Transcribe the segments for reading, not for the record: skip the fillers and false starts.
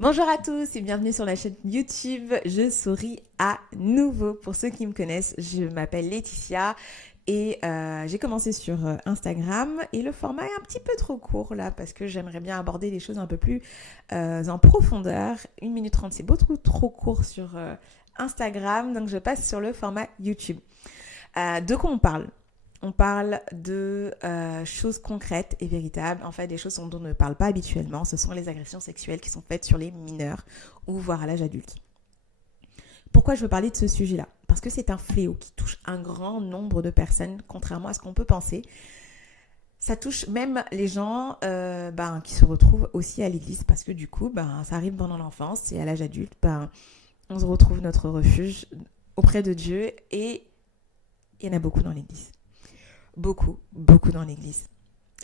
Bonjour à tous et bienvenue sur la chaîne YouTube. Je souris à nouveau. Pour ceux qui me connaissent, je m'appelle Laetitia et j'ai commencé sur Instagram et le format est un petit peu trop court là parce que j'aimerais bien aborder des choses un peu plus en profondeur. 1 minute 30, c'est beaucoup trop court sur Instagram, donc je passe sur le format YouTube. De quoi on parle ? On parle de choses concrètes et véritables, en fait des choses dont on ne parle pas habituellement. Ce sont les agressions sexuelles qui sont faites sur les mineurs ou voire à l'âge adulte. Pourquoi je veux parler de ce sujet-là ? Parce que c'est un fléau qui touche un grand nombre de personnes, contrairement à ce qu'on peut penser. Ça touche même les gens qui se retrouvent aussi à l'église parce que du coup, ça arrive pendant l'enfance et à l'âge adulte, on se retrouve notre refuge auprès de Dieu et il y en a beaucoup dans l'église. Beaucoup dans l'église.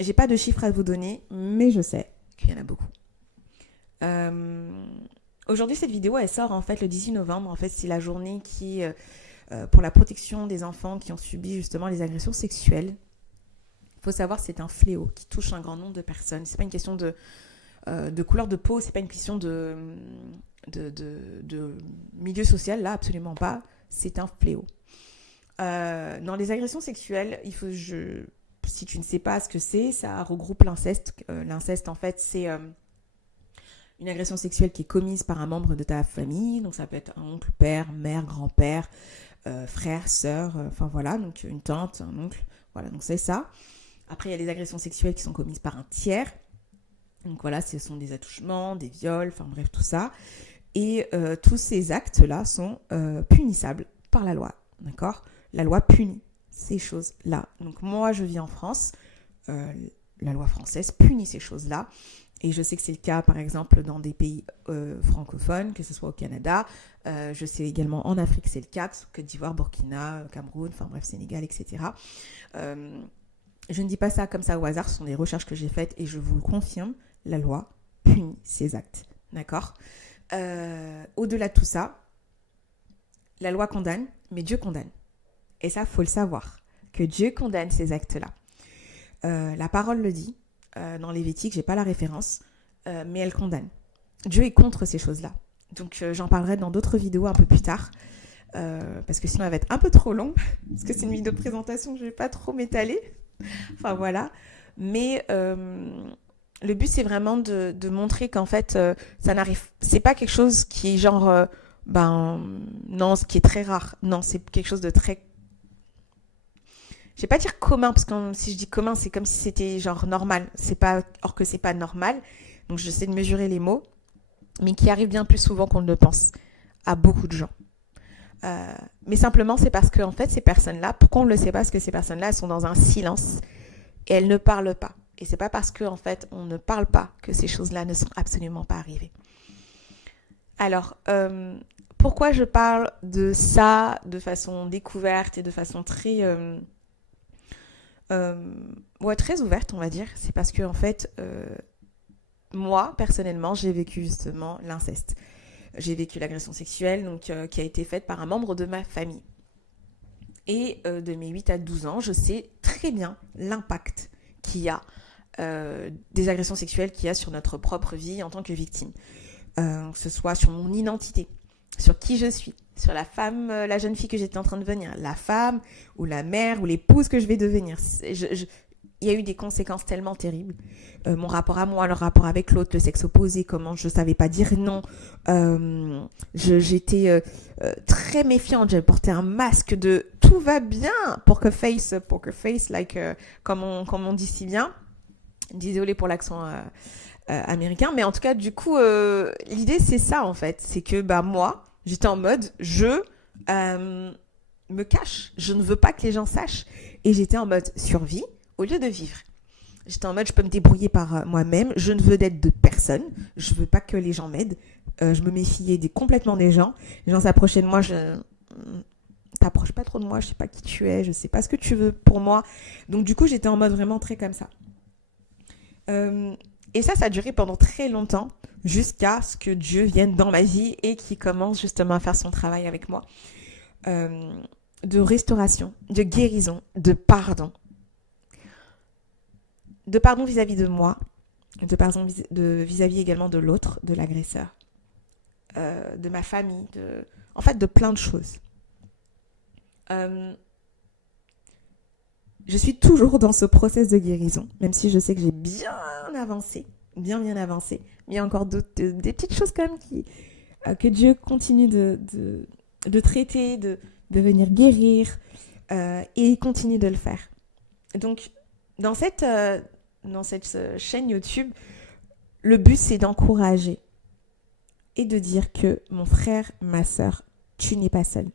J'ai pas de chiffres à vous donner, mais je sais qu'il y en a beaucoup. Aujourd'hui, cette vidéo, elle sort en fait le 18 novembre. En fait, c'est la journée qui pour la protection des enfants qui ont subi justement les agressions sexuelles. Il faut savoir que c'est un fléau qui touche un grand nombre de personnes. C'est pas une question de couleur de peau, c'est pas une question de milieu social, là, absolument pas. C'est un fléau. Dans les agressions sexuelles, si tu ne sais pas ce que c'est, ça regroupe l'inceste. L'inceste, en fait, c'est une agression sexuelle qui est commise par un membre de ta famille. Donc, ça peut être un oncle, père, mère, grand-père, frère, sœur, enfin voilà, donc une tante, un oncle. Voilà, donc c'est ça. Après, il y a les agressions sexuelles qui sont commises par un tiers. Donc voilà, ce sont des attouchements, des viols, enfin bref, tout ça. Et tous ces actes-là sont punissables par la loi, d'accord ? La loi punit ces choses-là. Donc moi, je vis en France. La loi française punit ces choses-là. Et je sais que c'est le cas, par exemple, dans des pays francophones, que ce soit au Canada. Je sais également en Afrique, c'est le cas, Côte d'Ivoire, Burkina, Cameroun, enfin bref, Sénégal, etc. Je ne dis pas ça comme ça au hasard. Ce sont des recherches que j'ai faites et je vous le confirme. La loi punit ces actes. D'accord ? Au-delà de tout ça, la loi condamne, mais Dieu condamne. Et ça, il faut le savoir, que Dieu condamne ces actes-là. La parole le dit, dans Lévitique, je n'ai pas la référence, mais elle condamne. Dieu est contre ces choses-là. Donc, j'en parlerai dans d'autres vidéos un peu plus tard, parce que sinon, elle va être un peu trop longue, parce que c'est une vidéo de présentation, je ne vais pas trop m'étaler. Enfin, voilà. Mais le but, c'est vraiment de montrer qu'en fait, ça n'arrive... C'est pas quelque chose qui est genre... non, ce qui est très rare. Non, c'est quelque chose de très... Je vais pas dire commun, parce que si je dis commun, c'est comme si c'était genre normal. Or que c'est pas normal. Donc j'essaie de mesurer les mots, mais qui arrive bien plus souvent qu'on ne le pense à beaucoup de gens. Mais simplement, c'est parce que en fait, ces personnes-là, pourquoi on ne le sait pas ? Parce que ces personnes-là, elles sont dans un silence et elles ne parlent pas. Et c'est pas parce que en fait, on ne parle pas que ces choses-là ne sont absolument pas arrivées. Alors, pourquoi je parle de ça de façon découverte et de façon très très ouverte, on va dire ? C'est parce que en fait, moi, personnellement, j'ai vécu justement l'inceste. J'ai vécu l'agression sexuelle donc, qui a été faite par un membre de ma famille. Et de mes 8 à 12 ans, je sais très bien l'impact qu'il y a des agressions sexuelles qu'il y a sur notre propre vie en tant que victime. Que ce soit sur mon identité, sur qui je suis, sur la femme, la jeune fille que j'étais en train de devenir, la femme ou la mère ou l'épouse que je vais devenir. Il y a eu des conséquences tellement terribles. Mon rapport à moi, le rapport avec l'autre, le sexe opposé, comment je ne savais pas dire non. J'étais très méfiante. J'avais porté un masque de tout va bien, poker face, comme on dit si bien. Désolée pour l'accent américain, mais en tout cas, du coup, l'idée c'est ça en fait. C'est que moi, j'étais en mode je me cache. Je ne veux pas que les gens sachent. Et j'étais en mode survie au lieu de vivre. J'étais en mode, je peux me débrouiller par moi-même. Je ne veux d'aide de personne. Je veux pas que les gens m'aident. Je me méfiais complètement des gens. Les gens s'approchaient de moi. T'approches pas trop de moi. Je sais pas qui tu es. Je sais pas ce que tu veux pour moi. Donc du coup, j'étais en mode vraiment très comme ça. Et ça a duré pendant très longtemps. Jusqu'à ce que Dieu vienne dans ma vie et qu'il commence justement à faire son travail avec moi. De restauration, de guérison, de pardon. de pardon vis-à-vis de moi, de pardon vis-à-vis également de l'autre, de l'agresseur, de ma famille, en fait de plein de choses. Je suis toujours dans ce process de guérison, même si je sais que j'ai bien avancé, bien avancé. Mais il y a encore des petites choses quand même que Dieu continue de traiter, de venir guérir, et il continue de le faire. Donc, dans cette chaîne YouTube, le but, c'est d'encourager et de dire que mon frère, ma sœur, tu n'es pas seul.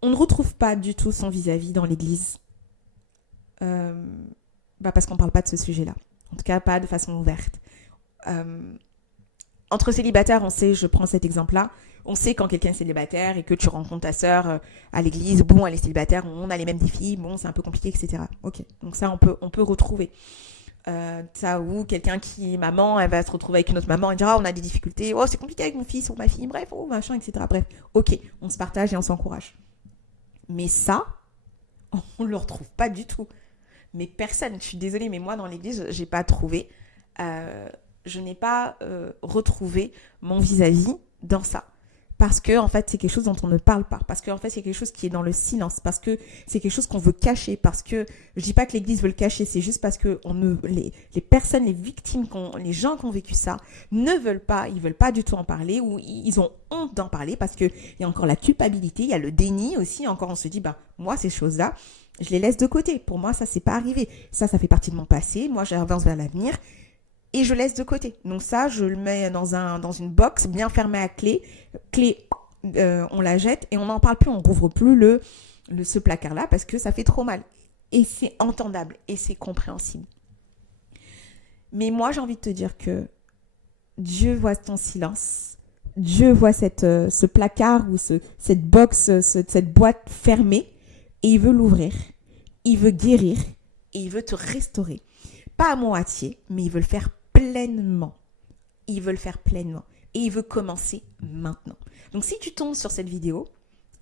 On ne retrouve pas du tout son vis-à-vis dans l'église, parce qu'on ne parle pas de ce sujet-là. En tout cas, pas de façon ouverte. Entre célibataires, on sait, je prends cet exemple-là, on sait quand quelqu'un est célibataire et que tu rencontres ta sœur à l'église, bon, elle est célibataire, on a les mêmes défis, bon, c'est un peu compliqué, etc. Ok, donc ça, on peut retrouver. Ça, ou quelqu'un qui est maman, elle va se retrouver avec une autre maman et dire, on a des difficultés, c'est compliqué avec mon fils ou ma fille, bref, machin, etc. Bref, ok, on se partage et on s'encourage. Mais ça, on ne le retrouve pas du tout. Mais personne, je suis désolée, mais moi, dans l'église, je n'ai pas trouvé... je n'ai pas retrouvé mon vis-à-vis dans ça. Parce que, en fait, c'est quelque chose dont on ne parle pas. Parce que, en fait, c'est quelque chose qui est dans le silence. Parce que c'est quelque chose qu'on veut cacher. Parce que, je dis pas que l'église veut le cacher, c'est juste parce que les personnes, les victimes, les gens qui ont vécu ça, ne veulent pas, ils veulent pas du tout en parler, ou ils ont honte d'en parler parce qu'il y a encore la culpabilité, il y a le déni aussi. Encore, on se dit, moi, ces choses-là, je les laisse de côté. Pour moi, ça, c'est pas arrivé. Ça fait partie de mon passé. Moi, j'avance vers l'avenir. Et je laisse de côté. Donc ça, je le mets dans une box bien fermée à clé. On la jette et on n'en parle plus. On rouvre plus ce placard-là parce que ça fait trop mal. Et c'est entendable et c'est compréhensible. Mais moi, j'ai envie de te dire que Dieu voit ton silence. Dieu voit ce placard ou cette box, cette boîte fermée et il veut l'ouvrir. Il veut guérir et il veut te restaurer. Pas à moitié, mais il veut le faire pleinement. Il veut le faire pleinement. Et il veut commencer maintenant. Donc si tu tombes sur cette vidéo,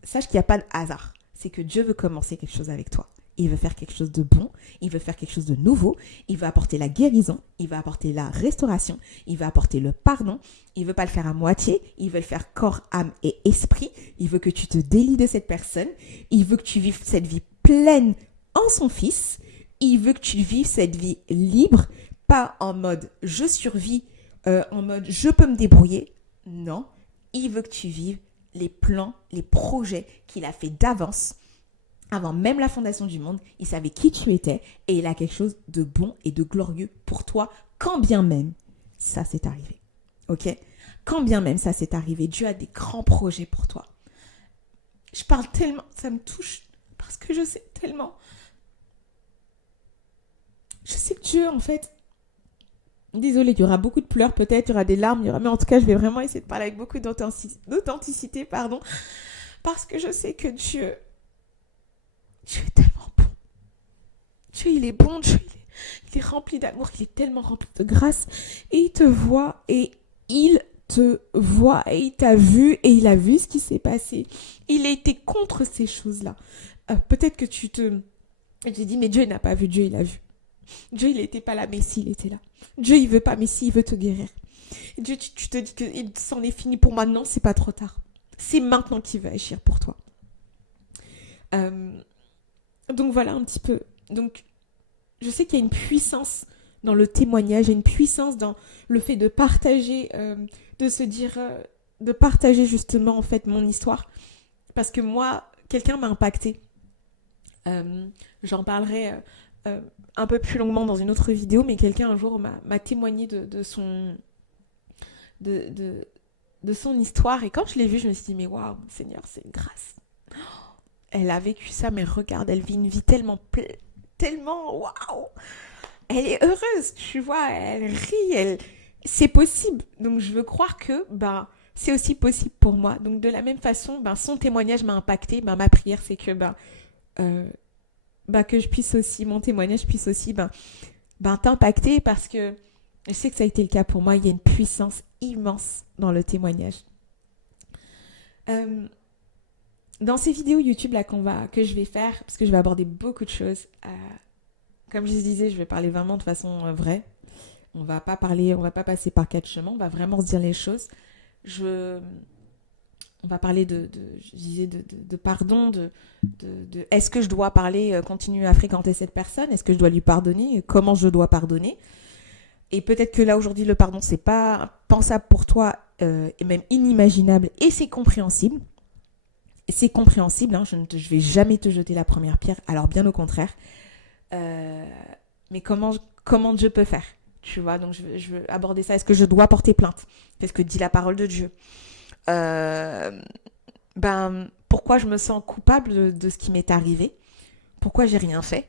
sache qu'il n'y a pas de hasard. C'est que Dieu veut commencer quelque chose avec toi. Il veut faire quelque chose de bon. Il veut faire quelque chose de nouveau. Il veut apporter la guérison. Il va apporter la restauration. Il va apporter le pardon. Il ne veut pas le faire à moitié. Il veut le faire corps, âme et esprit. Il veut que tu te délies de cette personne. Il veut que tu vives cette vie pleine en son Fils. Il veut que tu vives cette vie libre, pas en mode je survis, en mode je peux me débrouiller. Non, il veut que tu vives les plans, les projets qu'il a fait d'avance. Avant même la fondation du monde, il savait qui tu étais et il a quelque chose de bon et de glorieux pour toi, quand bien même ça s'est arrivé. Ok ? Quand bien même ça s'est arrivé, Dieu a des grands projets pour toi. Je parle tellement, ça me touche parce que je sais tellement. Je sais que Dieu, en fait, désolée, il y aura beaucoup de pleurs, peut-être, il y aura des larmes, mais en tout cas, je vais vraiment essayer de parler avec beaucoup d'authenticité, parce que je sais que Dieu est tellement bon. Dieu, il est bon, Dieu, il est rempli d'amour, il est tellement rempli de grâce, et il te voit, et il t'a vu, et il a vu ce qui s'est passé. Il a été contre ces choses-là. Peut-être que j'ai dit, mais Dieu n'a pas vu, Dieu, il a vu. Dieu, il n'était pas là, mais si, il était là. Dieu, il veut pas, mais si, il veut te guérir. Dieu, tu te dis que c'en est fini pour moi. Non, c'est pas trop tard. C'est maintenant qu'il veut agir pour toi. Donc voilà un petit peu. Donc, je sais qu'il y a une puissance dans le témoignage, il y a une puissance dans le fait de partager, de se dire, de partager justement en fait mon histoire. Parce que moi, quelqu'un m'a impactée. J'en parlerai un peu plus longuement dans une autre vidéo, mais quelqu'un un jour m'a témoigné de son histoire, et quand je l'ai vue, je me suis dit, mais waouh, Seigneur, c'est une grâce. Elle a vécu ça, mais regarde, elle vit une vie tellement waouh, elle est heureuse, tu vois, elle rit, c'est possible. Donc je veux croire que c'est aussi possible pour moi. Donc de la même façon, son témoignage m'a impacté. Ma prière, c'est que que je puisse aussi, mon témoignage puisse aussi t'impacter, parce que je sais que ça a été le cas pour moi. Il y a une puissance immense dans le témoignage. Dans ces vidéos YouTube là que je vais faire, parce que je vais aborder beaucoup de choses, comme je disais, je vais parler vraiment de façon vraie. On va pas passer par quatre chemins, on va vraiment se dire les choses. Je, on va parler je disais de pardon, est-ce que je dois parler, continuer à fréquenter cette personne, est-ce que je dois lui pardonner, comment je dois pardonner. Et peut-être que là aujourd'hui le pardon c'est pas pensable pour toi et même inimaginable et c'est compréhensible. C'est compréhensible, hein, je vais jamais te jeter la première pierre, alors bien au contraire. Mais comment Dieu peut faire, tu vois, donc je veux aborder ça. Est-ce que je dois porter plainte? Qu'est-ce que dit la parole de Dieu? Pourquoi je me sens coupable de ce qui m'est arrivé? Pourquoi j'ai rien fait?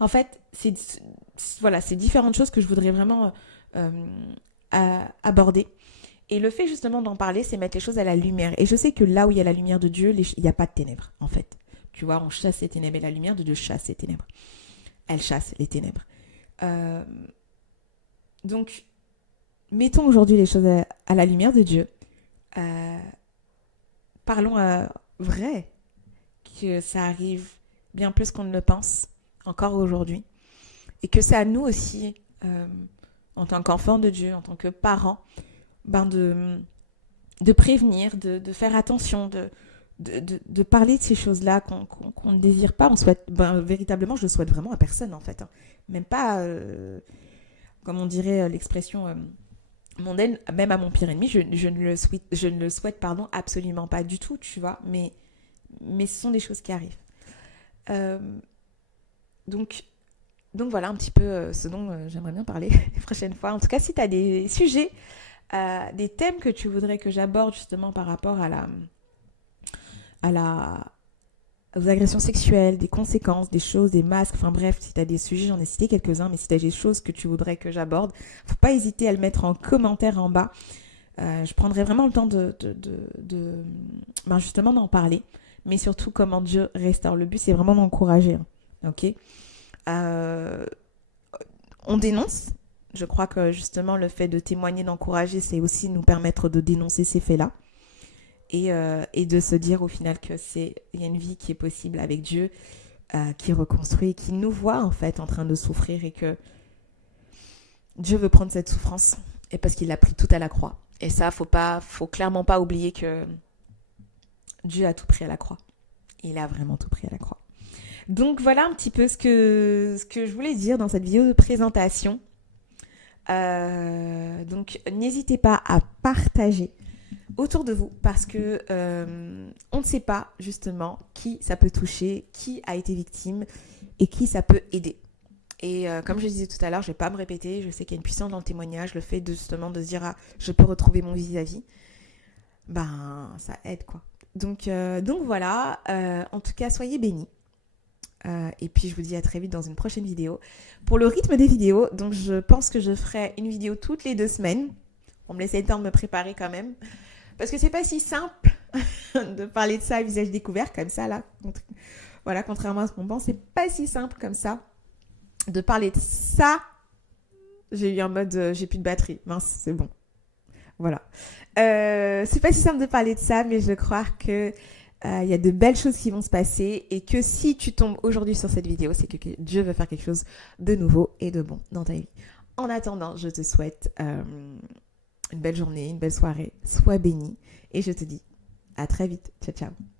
En fait, c'est différentes choses que je voudrais vraiment aborder. Et le fait justement d'en parler, c'est mettre les choses à la lumière. Et je sais que là où il y a la lumière de Dieu, il n'y a pas de ténèbres, en fait. Tu vois, on chasse les ténèbres et la lumière de Dieu chasse les ténèbres. Elle chasse les ténèbres. Donc, mettons aujourd'hui les choses à la lumière de Dieu. Parlons vrai, que ça arrive bien plus qu'on ne le pense, encore aujourd'hui. Et que c'est à nous aussi, en tant qu'enfants de Dieu, en tant que parents, de prévenir, de faire attention, de parler de ces choses-là qu'on ne désire pas. On souhaite, véritablement, je le souhaite vraiment à personne, en fait. Hein. Même pas, comme on dirait l'expression mondaine, même à mon pire ennemi, je ne le souhaite, absolument pas du tout, tu vois. Mais ce sont des choses qui arrivent. Donc voilà un petit peu ce dont j'aimerais bien parler les prochaines fois. En tout cas, si tu as des sujets, des thèmes que tu voudrais que j'aborde justement par rapport aux agressions sexuelles, des conséquences, des choses, des masques, enfin bref, si tu as des sujets, j'en ai cité quelques-uns, mais si tu as des choses que tu voudrais que j'aborde, faut pas hésiter à le mettre en commentaire en bas. Je prendrai vraiment le temps justement d'en parler, mais surtout comment Dieu restaure. Le but, c'est vraiment d'encourager, hein, ok. On dénonce. Je crois que justement le fait de témoigner, d'encourager, c'est aussi nous permettre de dénoncer ces faits-là et de se dire au final que il y a une vie qui est possible avec Dieu, qui reconstruit, qui nous voit en fait en train de souffrir et que Dieu veut prendre cette souffrance et parce qu'il l'a pris tout à la croix. Et ça, faut clairement pas oublier que Dieu a tout pris à la croix. Il a vraiment tout pris à la croix. Donc voilà un petit peu ce que je voulais dire dans cette vidéo de présentation. Donc n'hésitez pas à partager autour de vous parce que on ne sait pas justement qui ça peut toucher, qui a été victime et qui ça peut aider. Et comme je disais tout à l'heure, je ne vais pas me répéter, je sais qu'il y a une puissance dans le témoignage, le fait justement de se dire je peux retrouver mon vis-à-vis, ça aide quoi. Donc voilà, en tout cas soyez bénis. Et puis je vous dis à très vite dans une prochaine vidéo. Pour le rythme des vidéos, donc je pense que je ferai une vidéo toutes les 2 semaines. On me laisse le temps de me préparer quand même. Parce que c'est pas si simple de parler de ça à visage découvert comme ça là. Voilà, contrairement à ce qu'on pense, c'est pas si simple comme ça de parler de ça. J'ai eu en mode j'ai plus de batterie. Mince, c'est bon. Voilà. C'est pas si simple de parler de ça, mais je crois que il y a de belles choses qui vont se passer et que si tu tombes aujourd'hui sur cette vidéo, c'est que Dieu veut faire quelque chose de nouveau et de bon dans ta vie. En attendant, je te souhaite une belle journée, une belle soirée. Sois béni et je te dis à très vite. Ciao, ciao.